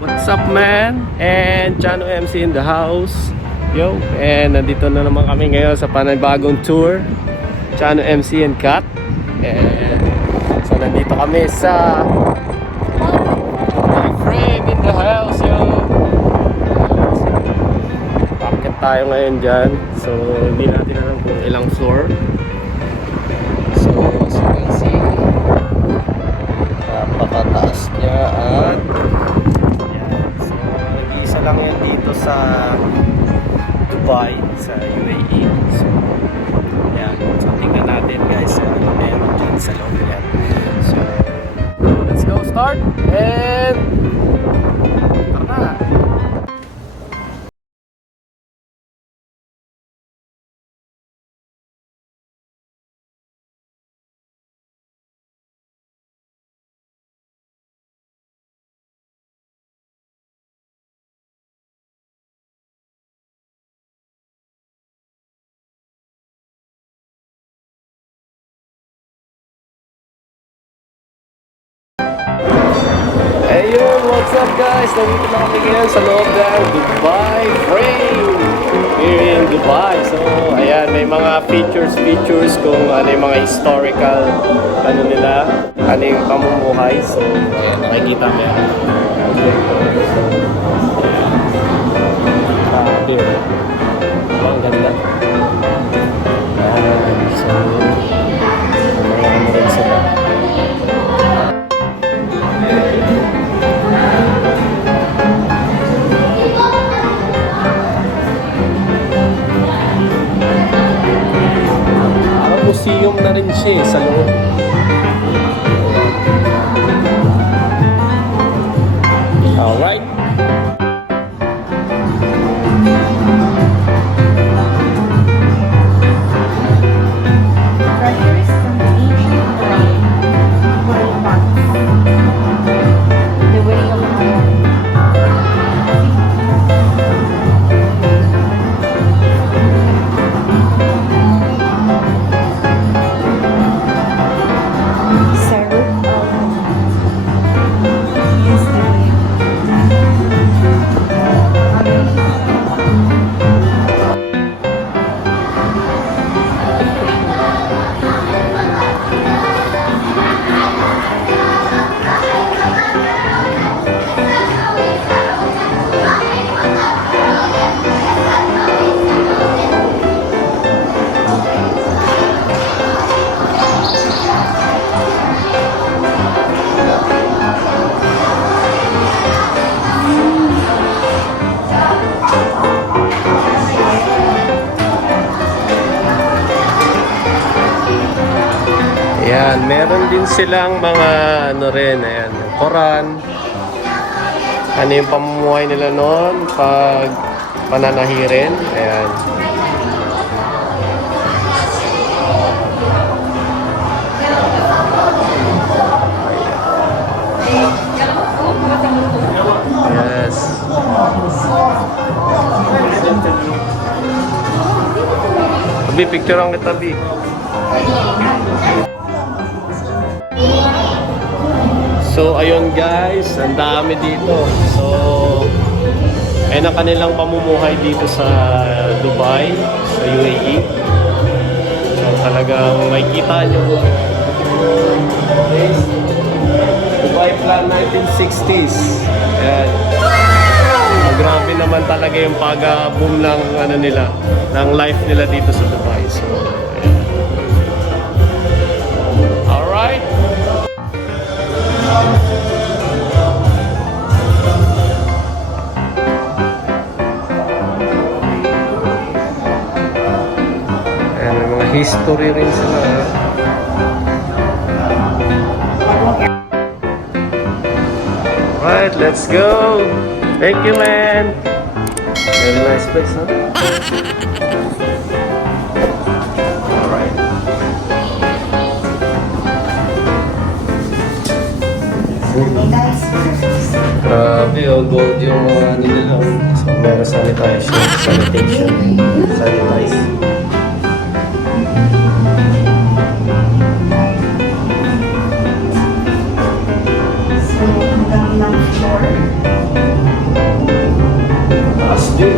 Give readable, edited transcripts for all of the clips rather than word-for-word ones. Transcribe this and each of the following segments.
What's up, man? And Chano MC in the house. Yo, and nandito na naman kami ngayon sa panibagong tour, Chano MC and Kat. And so nandito kami sa my friend in the house, yo. Pakit tayo ngayon dyan. So hindi natin alam kung ilang floor. So as you can see, napakataas niya at lang yan dito sa Dubai, sa UAE. So, ayan. So, tingnan natin guys ano meron dyan sa loob yan. So, let's go start and tara! Ayun, what's up guys? Nandito na kami ngayon sa loob ng Dubai Frame here in Dubai. So, ayan, may mga features kung ano yung mga historical ano nila, ano yung pamumuhay. So, ayan, nakikita mo yan. Here. Ang ganda. Ayan, so, ano rin sila. Museum na rin siya sa loob. Alright. Treasures from the ancient world months. The way of Ayan, meron din silang mga ano rin, ayan, Quran. Ano yung pamumuhay nila noon pag pananahirin. Ayan. Yes. Tabi, picture ang kitabi. So ayun guys, ang dami dito. So ayun ang kanilang pamumuhay dito sa Dubai, sa UAE. So talagang makikita nyo Dubai Plan 1960s. Ayan. Grabe naman talaga yung pag-boom ng ano nila, ng life nila dito sa Dubai. So ayan. Alright. Ayan, may mga history rin sila. Alright, let's go! Thank you, man! Very nice place, huh? Alright. Grabe, oh, gold yung ano nila. So, meron sanitation. Sanitize. So, hanggang ilang floor. Let's do.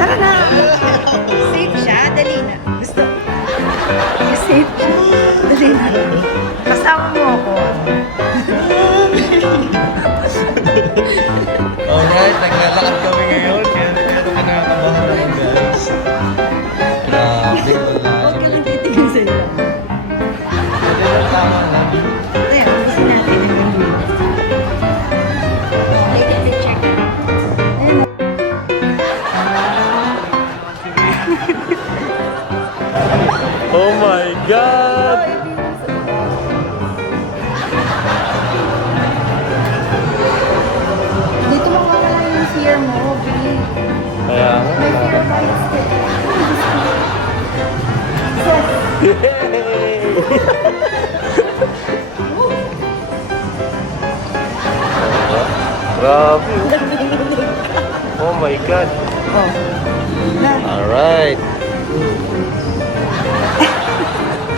Tara na! Safe siya, dali na. Gusto. Safe siya, dali na. Kasama mo ako. Alright, naglalakad kami ngayon. Kaya kami nakakabahan naman, guys. Grabe, wala. Huwag ka lang titigil sa'yo. Hindi lang tama lang. Ayan, gusto natin ang ganun. Later, they check. Ayan. Oh my God! Dito mawawala yung fear mo, babe. Kaya nga. May fear of heights ka. Grabe. Oh my God. Oh. Na. Alright.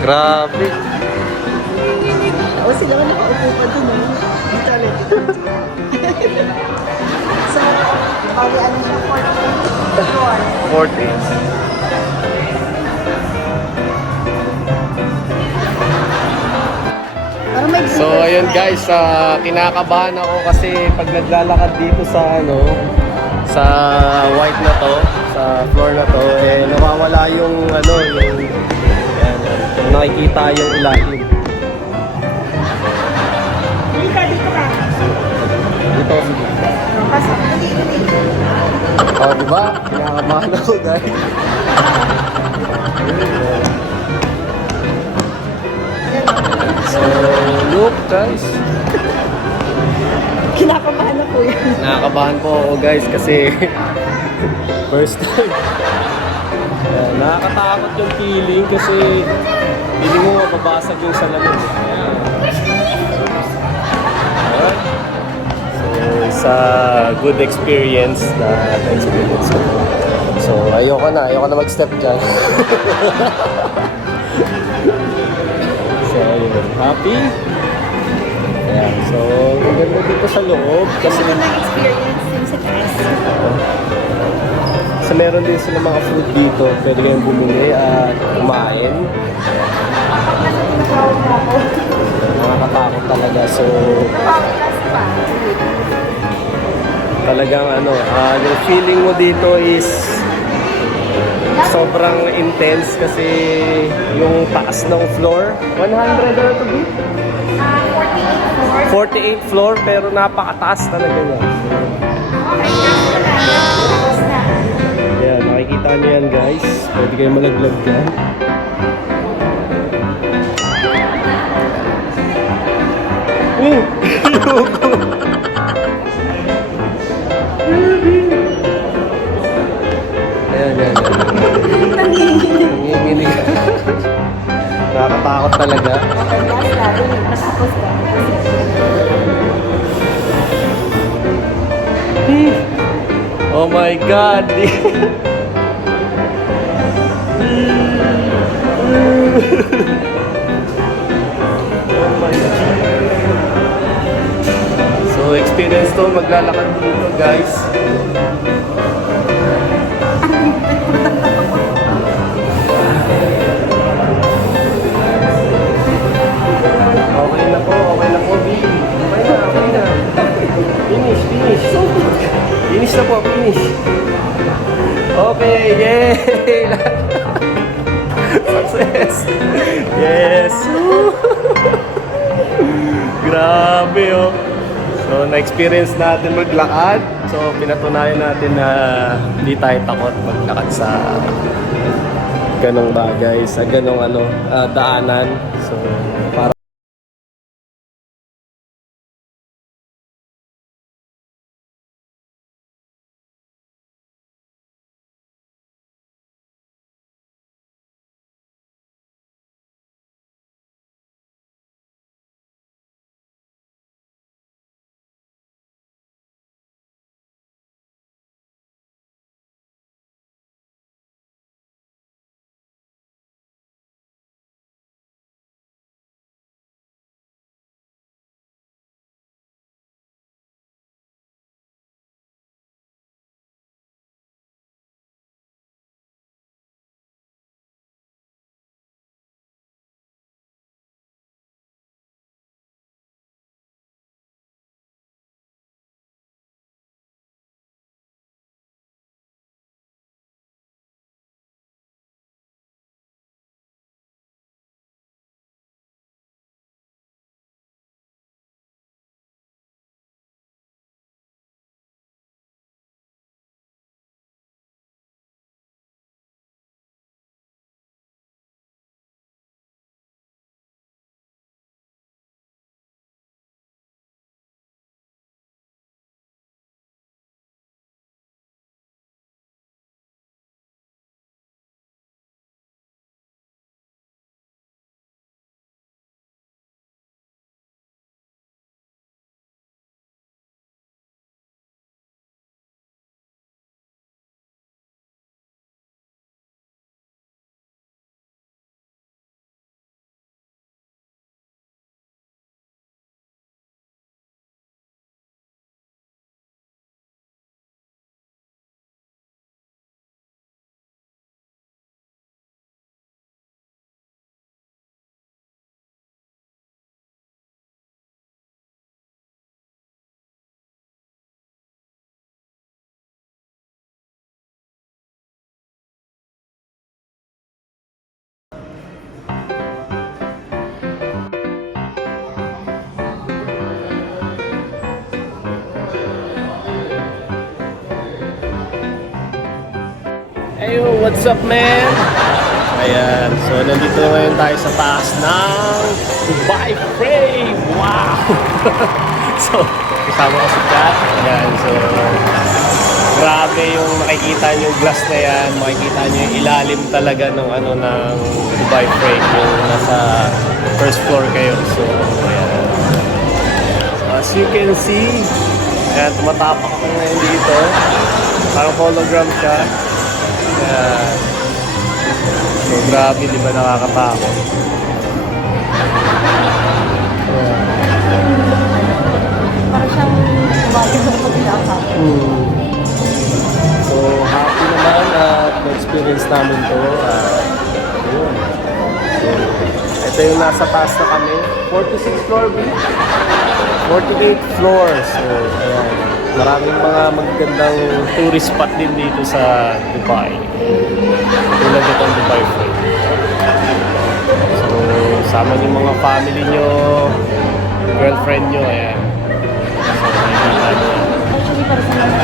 Grabe. O, sila ka nakaupo pa dun, no? So, bali ano siya, 48 floor. 40. Parang may So ayun guys, kinakabahan ako kasi pag naglalakad dito sa sa white na to, sa floor na to, eh nawawala yung yung yan, nakikita yung ilalim. Dito, dito ka. Dito sige. Pasok, dali, dali. Oh, di ba? Kinakabahan ako guys. So look guys. Kinakabahan ako yan. Nakakabahan po ako guys kasi first time. Nakakatakot yung feeling kasi feeling mo mababasag yung salamin. Alright. So it's a good experience na experience ko. So ayoko na mag-step dyan. So ayun, happy? Ayan, so maganda dito sa loob kasi Magandang experience din sa taas. so meron din sila mga food dito, pwede kayong bumili at kumain. Nakakatakot talaga, so talagang yung feeling mo dito is sobrang intense kasi yung taas ng floor, 100 ano to be? 48 floor pero napakataas talaga niya. Yan, nakikita niyo yan guys. Pwede kayo malaglag dyan. Ayan, yan. Nanginginig. Nakakatakot talaga. Oh my God! Oh my God! So experience to maglalakad dito guys. Okay na po, B. Okay na. Finish na po, finish. Okay, yay! Success! Yes! Grabe, oh. So, na-experience natin maglakad. So, pinatunayan natin na hindi tayo takot maglakad sa ganong bagay, sa ganong daanan. So, para hey, what's up, man? Ayan, so nandito ngayon tayo sa taas ng Dubai Frame. Wow! So, kasama ko si Kat. Ayan, so grabe yung makikita nyo yung glass na yan. Makikita nyo yung ilalim talaga ng ng Dubai Frame. Yung nasa first floor kayo. So, ayan. So, as you can see, ayan, tumatapak ako ngayon dito. Parang hologram siya. Ayan. So, grabe, di ba nakakatakot? Para siyang bagay sa pag-ilaka. So, happy naman at na-experience namin to. Yun. So, ito yung nasa taas na kami. 46 floor, B. 48 floors. So, ayan. Maraming mga magagandang tourist spot din dito sa Dubai. Tulad itong Dubai Frame. So, sama niyo mga family nyo, girlfriend nyo, ayan. So, nakikita nyo. Actually, para sa mga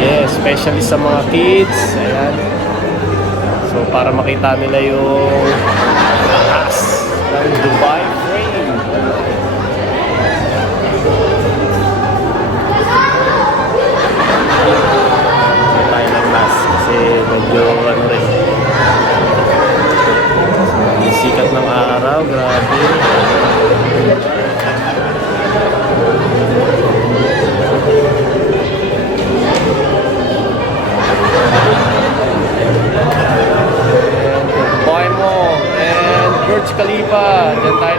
Yes, especially sa mga kids. Ayan. So, para makita nila yung taas ng Dubai Frame. Tayo ng last kasi medyo rin. So, sikat ng araw, grabe. Dubai Mall and Burj Khalifa. Diyan tayo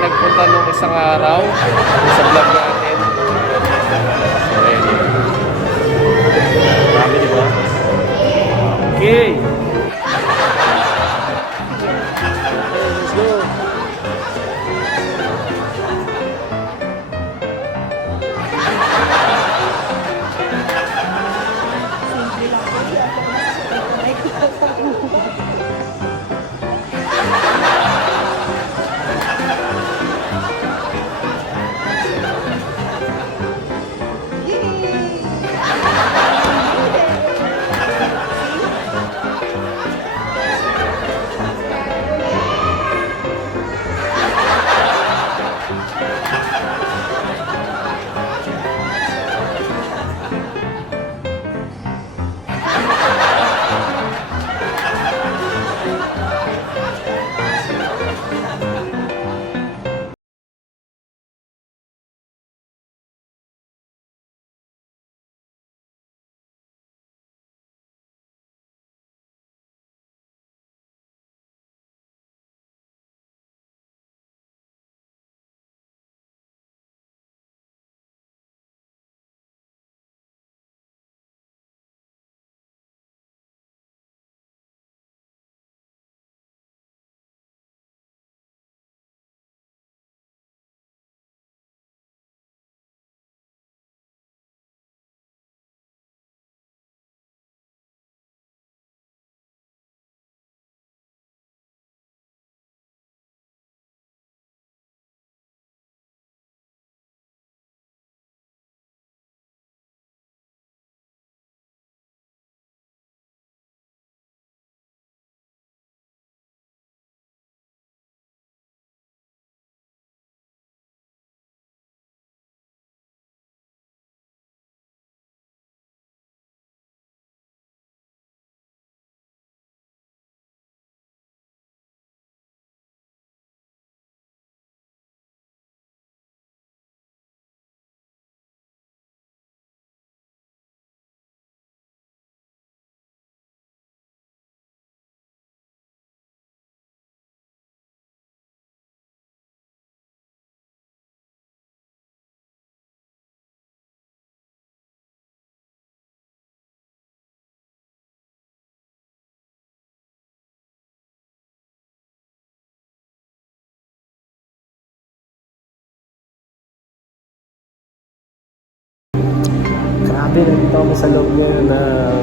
Grabe, nandito kami sa loob ngayon ng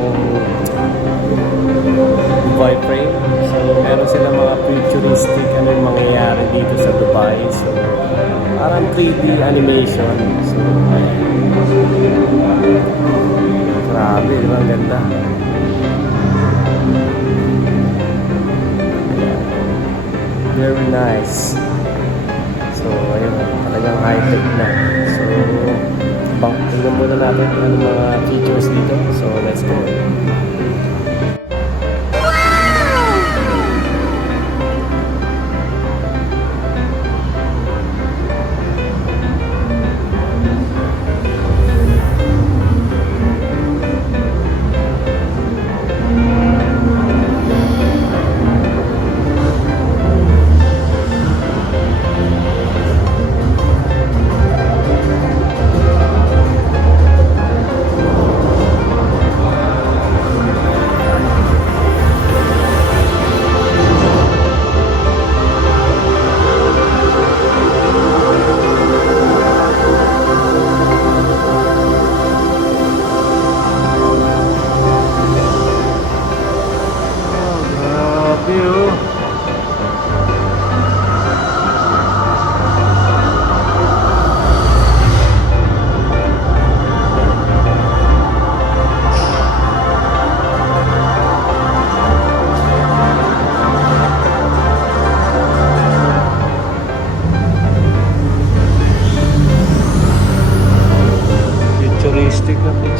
Dubai Frame. So, meron silang mga futuristic ano yung mangyayari dito sa Dubai. So, parang 3D animation. So, grabe, di ba? Ang ganda. Very nice. So, ayun, talagang high-tech na. So, tingnan muna natin ang mga features dito. So, let's go.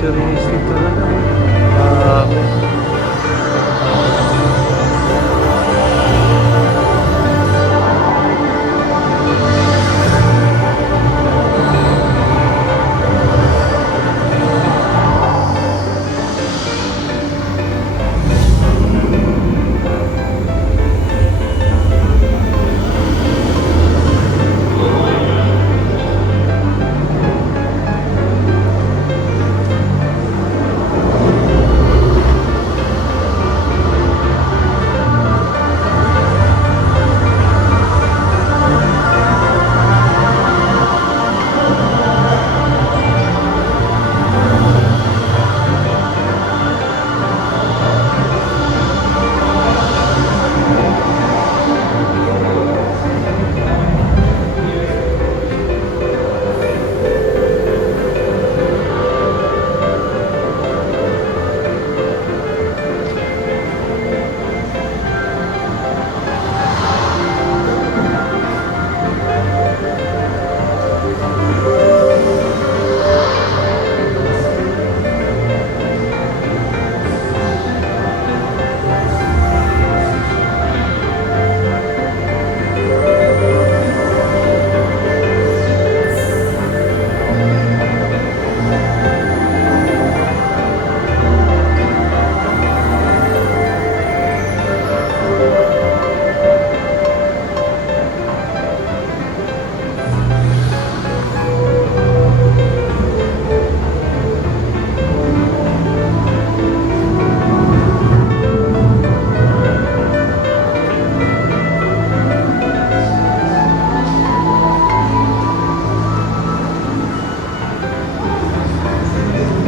Futuristic talaga.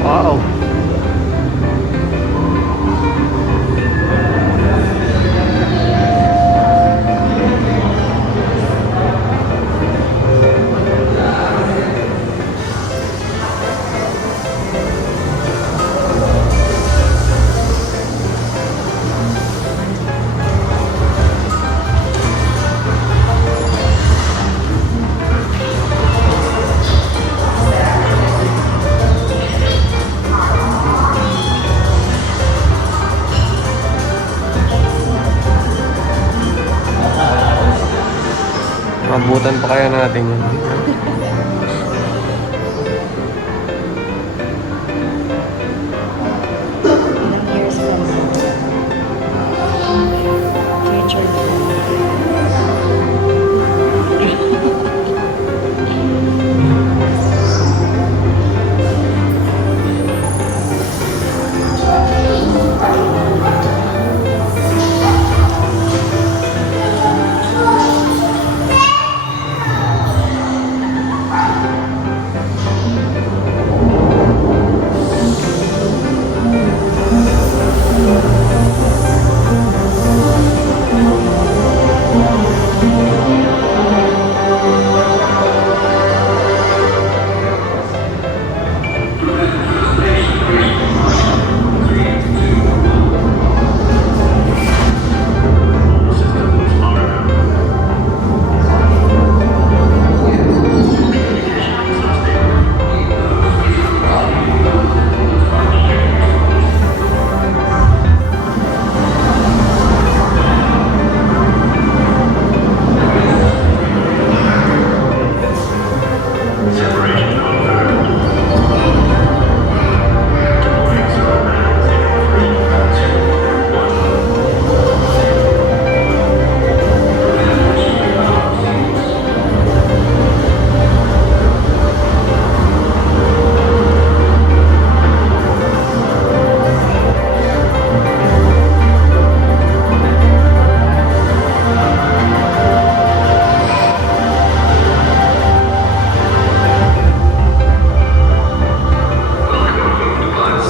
Wow. Abutan pa kaya natin yun. Ilang years pa future.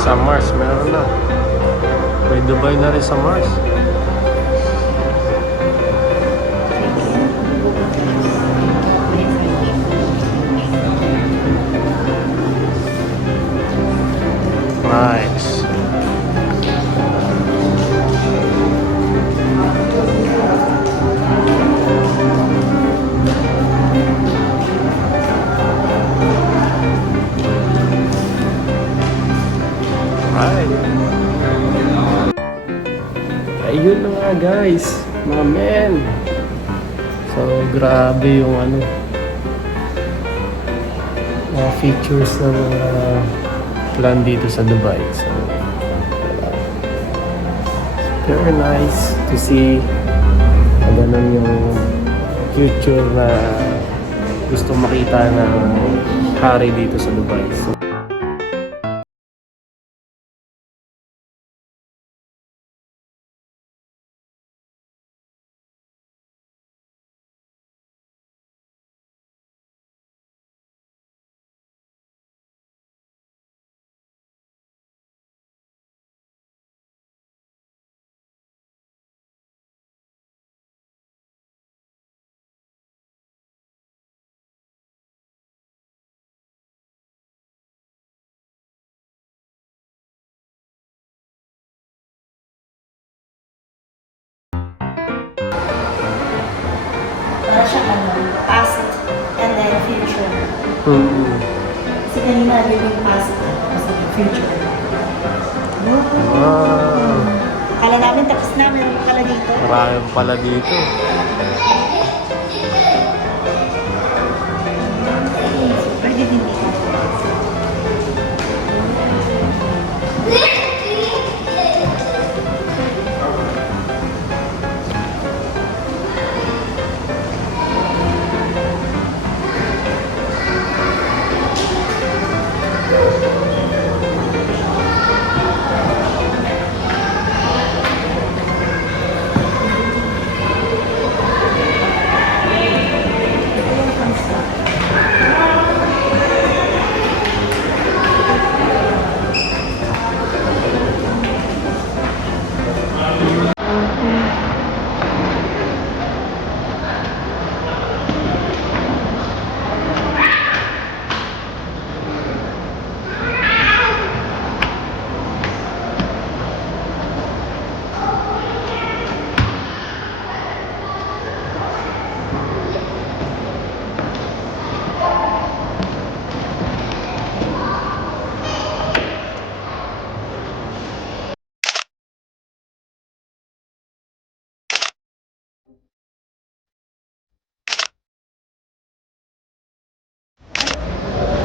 Sa Mars, meron na. May Dubai na rin sa Mars. Nice. Right. Ayun na nga guys, mga men. So grabe yung ano, mga features ng mga plan dito sa Dubai. So very nice to see na ganun yung future na gusto makita ng hari dito sa Dubai. So, Siya past and then future. Kasi kanina living past tapos naging future. wow. Akala namin tapos na, meron pala dito. Marami pala dito. Pwede din dito.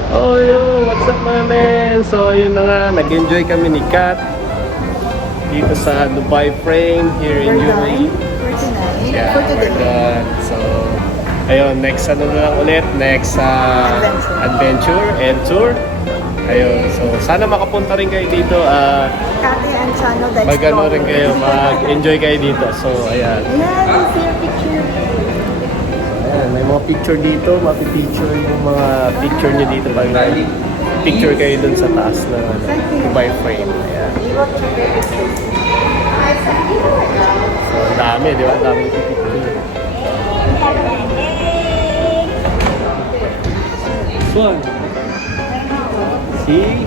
Oh yo, what's up mga men? So yun na nga, nag-enjoy kami ni Kat dito sa Dubai Frame here in UAE. For tonight. Yeah, For today. we're done. So, ayun, next ano na lang ulit, next adventure and tour. Ayun, so sana makapunta rin kayo dito. Kate and channel that's Mag-ano rin kayo, mag-enjoy kayo dito. So, ayan. Yeah, see your picture. Ayan, may mga picture dito, mapipicture yung mga picture nyo dito pag picture kayo dun sa taas na Dubai Frame. Ayan. So, ang dami, di ba? Ang dami pipicture. This one. See?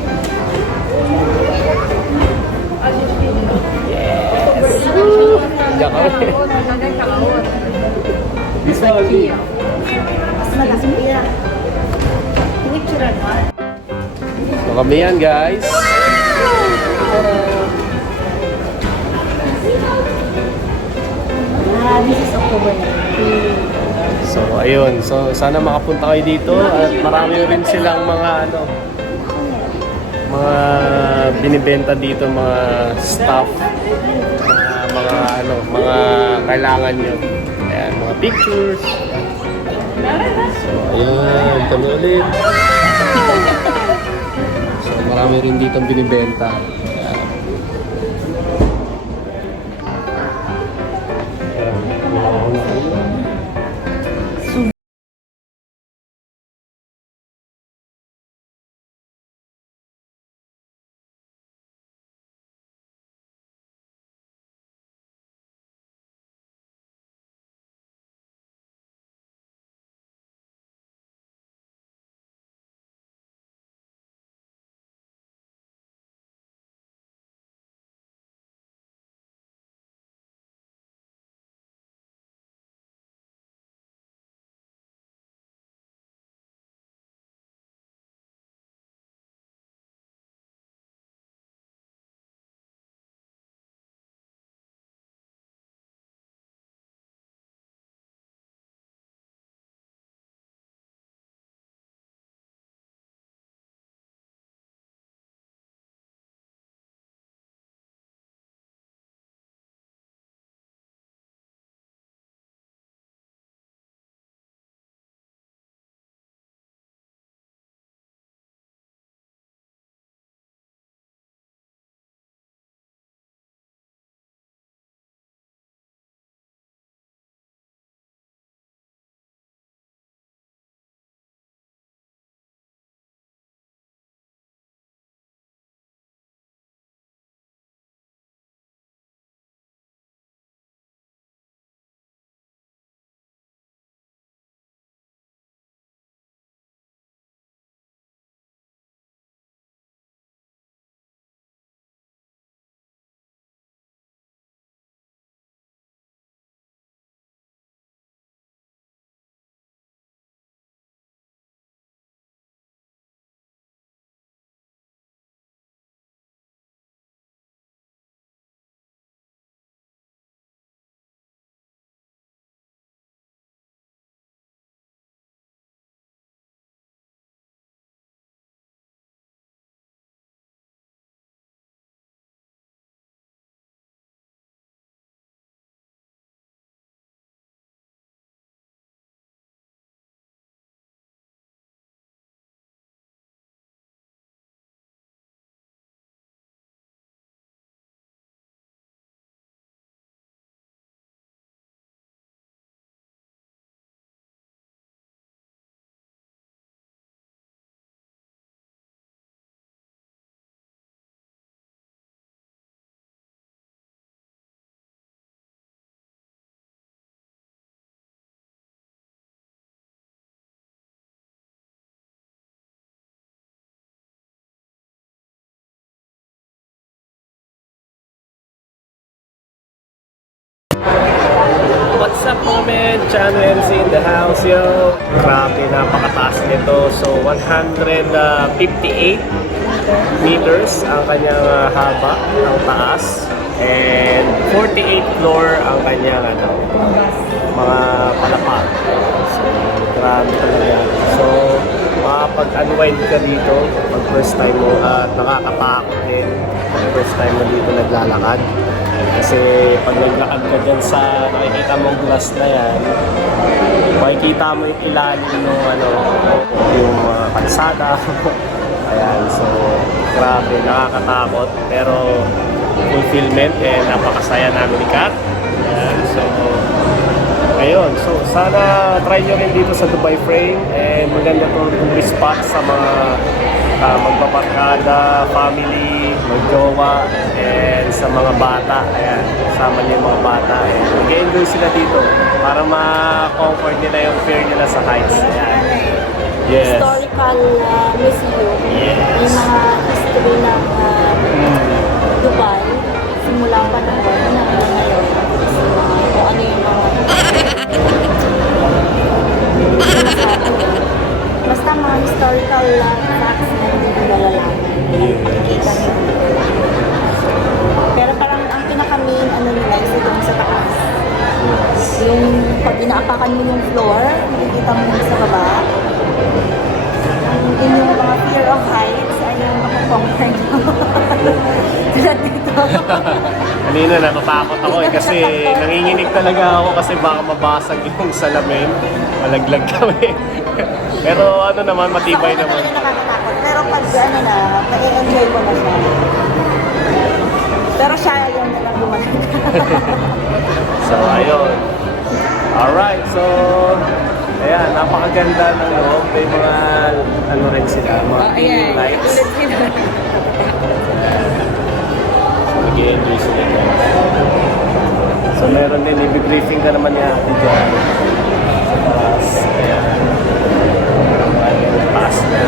Yes! Woo! Diyan kami. This one. Mas malaking pila. Picture mo. So kami yan guys. This is October. So ayun, so sana makapunta kayo dito at marami rin silang mga ano, mga binibenta dito, mga stuff, mga ano, mga kailangan nyo. Ayan, mga pictures. So ayun, kami ulit. So marami rin dito binibenta. Chano MC in the house, yo. Grabe, napakataas nito. So, 158 meters ang kanyang haba, ang taas. And 48 floor ang kanyang mga palapag. So, grabe talaga. So, makapag-unwind ka dito pag first time mo at nakakatakot din pag first time mo dito naglalakad. Kasi pag naglakad ka dyan sa nakikita mong glass na yan, makikita mo yung ilalim ng yung kalsada. Ayan, so grabe, nakakatakot pero fulfillment and napakasaya namin ni Kat. Ayan, so ayun, so sana try nyo rin dito sa Dubai Frame and maganda itong tourist spot sa mga magpaparkada, family, magjowa, and sa mga bata. Ayan, kasama niyo yung mga bata. And mag-enjoy sila dito para ma-comfort nila yung fear nila sa heights. Ayan. Yes. Historical museum. Yes. Yung mga history ng Dubai. Simula pa noon hanggang ngayon. So, kung ano yung mga basta mga historical facts na hindi ko nalalaman. Makikita niyo. Pero parang ang pinaka-main nila is doon sa taas. Yung pag inaapakan mo yung floor, makikita mo yung sa baba. Ang inyong mga fear of heights ay yung makakonquer nyo. Tulad dito. Kanina natatakot ako kasi nanginginig talaga ako kasi baka mabasag yung salamin. Malaglag kami. Pero ano naman, matibay Sa una naman. talaga nakakatakot. Pero pag ma-enjoy ko na siya. Pero siya yung nalang gumaling. So, ayun. Alright, so ayan, napakaganda ng loob. May mga ano rin sila, mga dim lights. So, mag-i-enjoy sila dyan. So, meron din, i-briefing ka naman niya ate dyan. Sa taas, ayan. Taas na.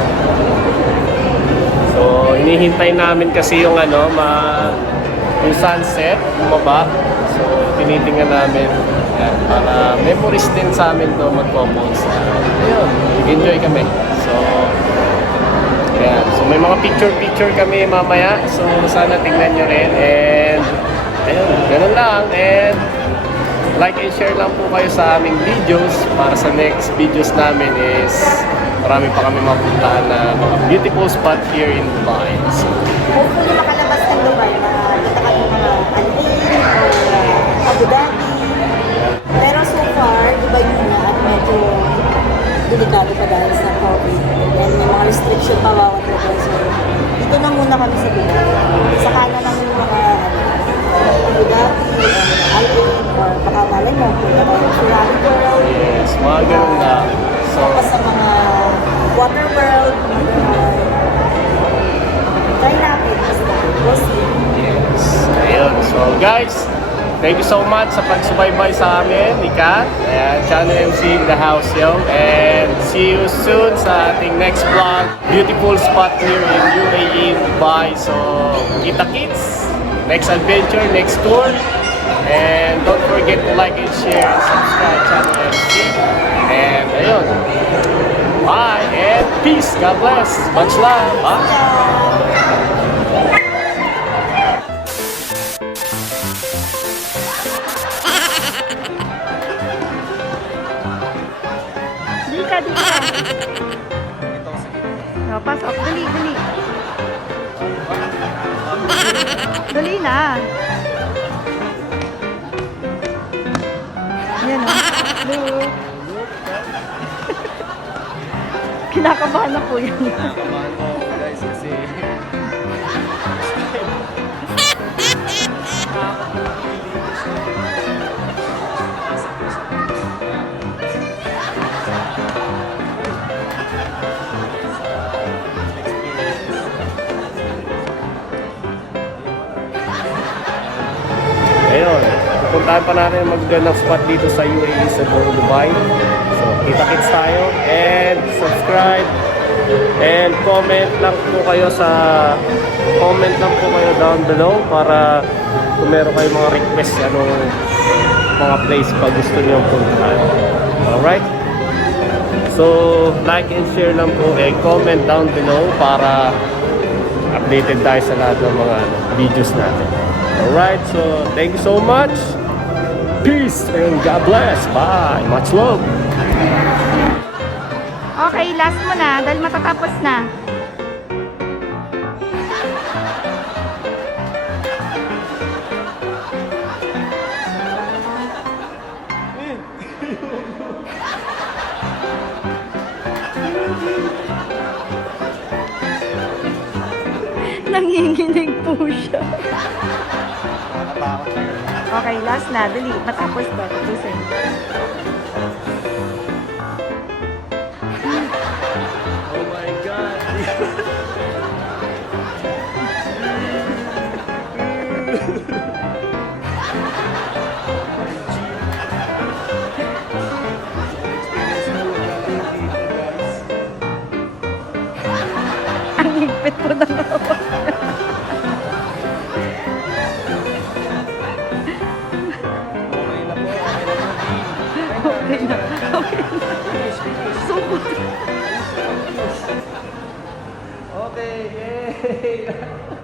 So, hinihintay namin kasi yung yung sunset, bumaba. So, tinitingnan namin yan, para memories din sa amin to magpo-post. Ayun, enjoy kami. So, yan. So, may mga picture kami mamaya. So, sana tingnan nyo rin. And, ayun, ganun lang. And, like and share lang po kayo sa aming videos para sa next videos namin is marami pa kami mapuntahan na mga beautiful spot here in Dubai. So, Hopefully makalabas ng Dubai na kita kayo mga Al-Ain or Abu Dhabi. Pero so far, Dubai muna at medyo delikado pa dahil sa COVID. And may mga restriction pa bawat lugar. So, dito na muna kami sa Dubai. Saka na lang yung mga Abu Dhabi, Al-Ain, or baka malay mo, punta tayo ng Ferrari World. yes, mga ganun lang. So, Tapos sa mga Water World, try natin. Basta, we'll see. yes. Ayun. So, guys, thank you so much sa pagsubaybay sa amin, ni Kat. Ayan, Chano MC in the house, yo. And see you soon sa ating next vlog. Beautiful spot here in UAE, Dubai. So, kita-kits. Next adventure, next tour. And don't forget to like and share and subscribe Chano MC. And ayun. Bye and peace. God bless. Much love. Bye. Di ka. No, pasok. Dali. Dali na. Yan o. Hello. Kinakabahan ako yun. Nakabahan mo ako guys kasi ayun, pupuntahan pa natin magandang spot dito sa UAE sa Dubai. So, kita-kits tayo and subscribe and comment lang po kayo down below para kung meron kayong mga request anong mga place pa gusto niyo puntahan. Alright? So, like and share lang po. Comment down below para updated tayo sa lahat ng mga videos natin. Alright? So, thank you so much. Peace and God bless. Bye. Much love. Okay, last mo na dahil matatapos na. Nanginginig po siya. Okay, last na. Dali, matapos ba? Tapusin. Oh my God. Ang higpit po na naman. Okay na. Okay na. Sumot. Okay, yay!